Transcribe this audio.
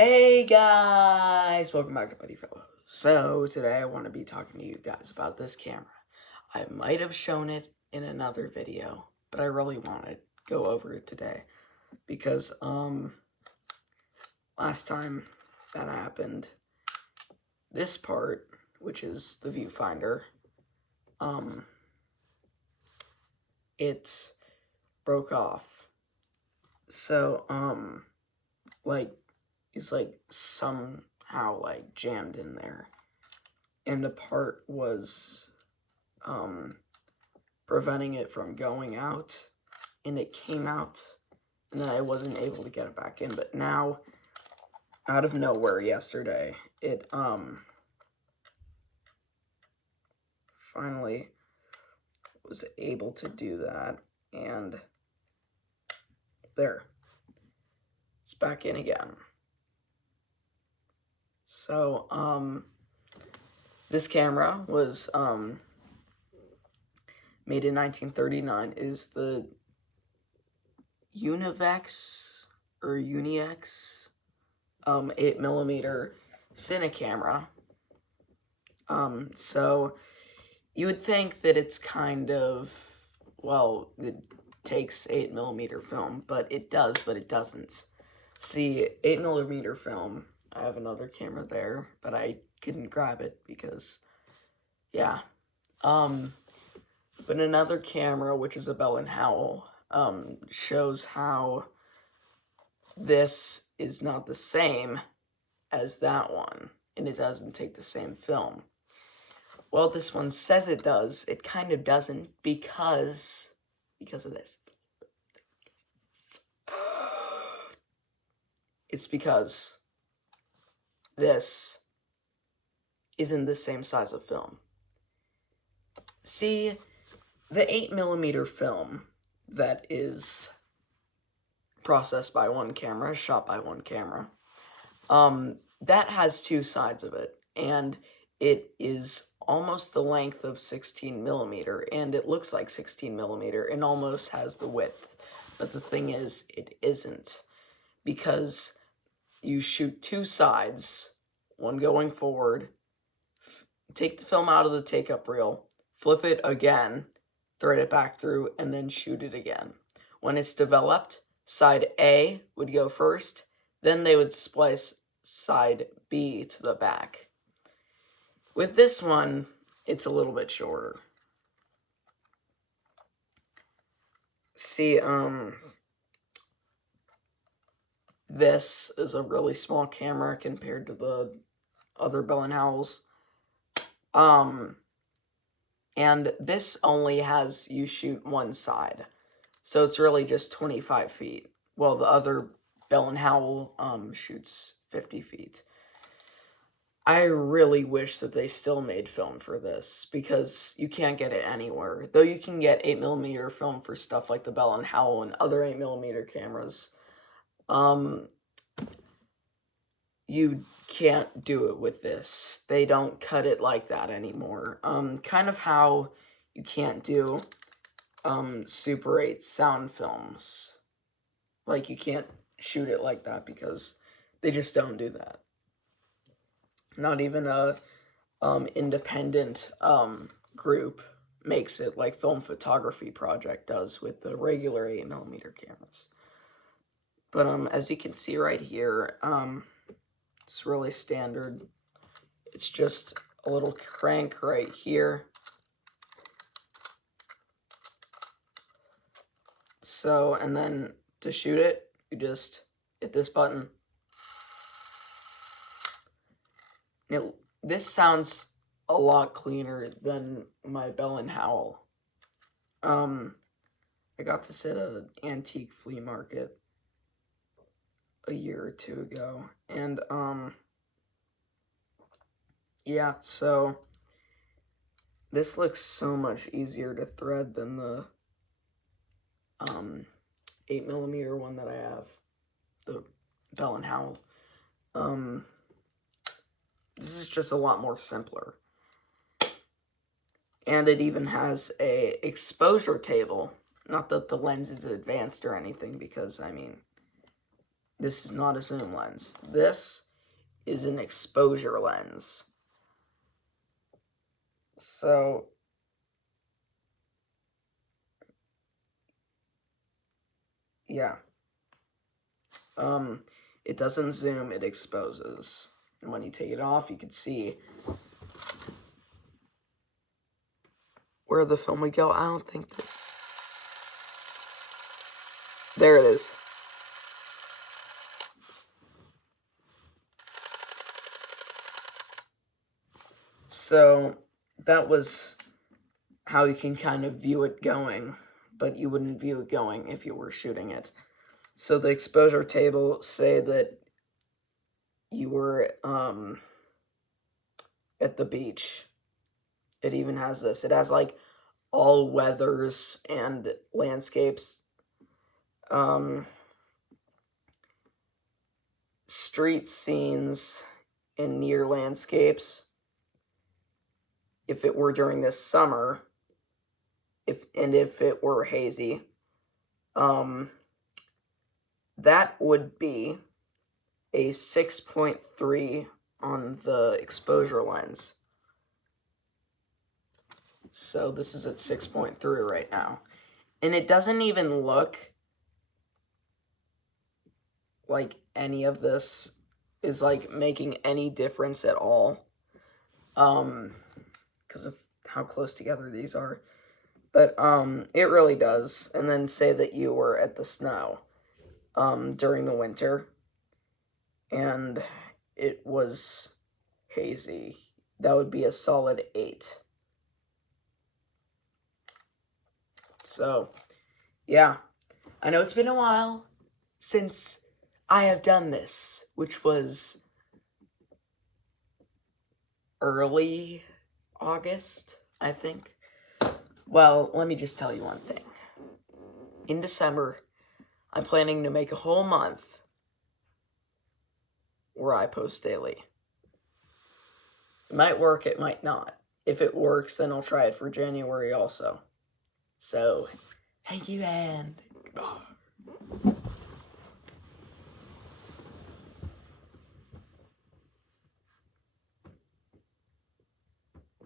Hey guys, welcome back to Buddy Fellow. So today I want to be talking to you guys about this camera. I might have shown it in another video, but I really want to go over it today because last time that happened, this part, which is the viewfinder, it broke off. So it's somehow jammed in there, and the part was preventing it from going out, and it came out, and then I wasn't able to get it back in. But now, out of nowhere yesterday, it finally was able to do that, and there, it's back in again. So this camera was made in 1939. Is the Univex or Univex 8mm cine camera. So you would think that it's kind of, well, it takes 8mm film, but it does, but it doesn't. See, 8mm film, I have another camera there, but I couldn't grab it because, yeah. But another camera, which is a Bell & Howell, shows how this is not the same as that one, and it doesn't take the same film. Well, this one says it does. It kind of doesn't because of this. It's because this isn't the same size of film. See, the 8mm film that is processed by one camera, shot by one camera, that has two sides of it, and it is almost the length of 16mm, and it looks like 16mm, and almost has the width. But the thing is, it isn't, because you shoot two sides, one going forward, take the film out of the take-up reel, flip it again, thread it back through, and then shoot it again. When it's developed, side A would go first, then they would splice side B to the back. With this one, it's a little bit shorter. See, this is a really small camera compared to the other Bell & Howells. And this only has you shoot one side. So it's really just 25 feet. Well, the other Bell & Howell shoots 50 feet. I really wish that they still made film for this, because you can't get it anywhere. Though you can get 8mm film for stuff like the Bell & Howell and other 8mm cameras. You can't do it with this. They don't cut it like that anymore. Kind of how you can't do Super 8 sound films. Like, you can't shoot it like that because they just don't do that. Not even a independent group makes it like Film Photography Project does with the regular 8mm cameras. But as you can see right here, it's really standard. It's just a little crank right here. So, and then to shoot it, you just hit this button. This sounds a lot cleaner than my Bell & Howell. I got this at an antique flea market a year or two ago, and yeah, so this looks so much easier to thread than the 8mm one that I have, the Bell & Howell. This is just a lot more simpler. And it even has a exposure table. Not that the lens is advanced or anything, because, I mean, This is not a zoom lens. This is an exposure lens. So, yeah. It doesn't zoom, it exposes. And when you take it off, you can see where the film would go. I don't think that... There it is. So, that was how you can kind of view it going, but you wouldn't view it going if you were shooting it. So the exposure table, say that you were at the beach. It even has this. It has like all weathers and landscapes. Street scenes and near landscapes. If it were during this summer, if it were hazy, that would be a 6.3 on the exposure lens. So this is at 6.3 right now. And it doesn't even look like any of this is like making any difference at all. Because of how close together these are. But it really does. And then say that you were at the snow during the winter and it was hazy. That would be a solid 8. So, yeah. I know it's been a while since I have done this, which was early August, I think. Well, let me just tell you one thing. In December, I'm planning to make a whole month where I post daily. It might work, it might not. If it works, then I'll try it for January also. So, thank you and goodbye.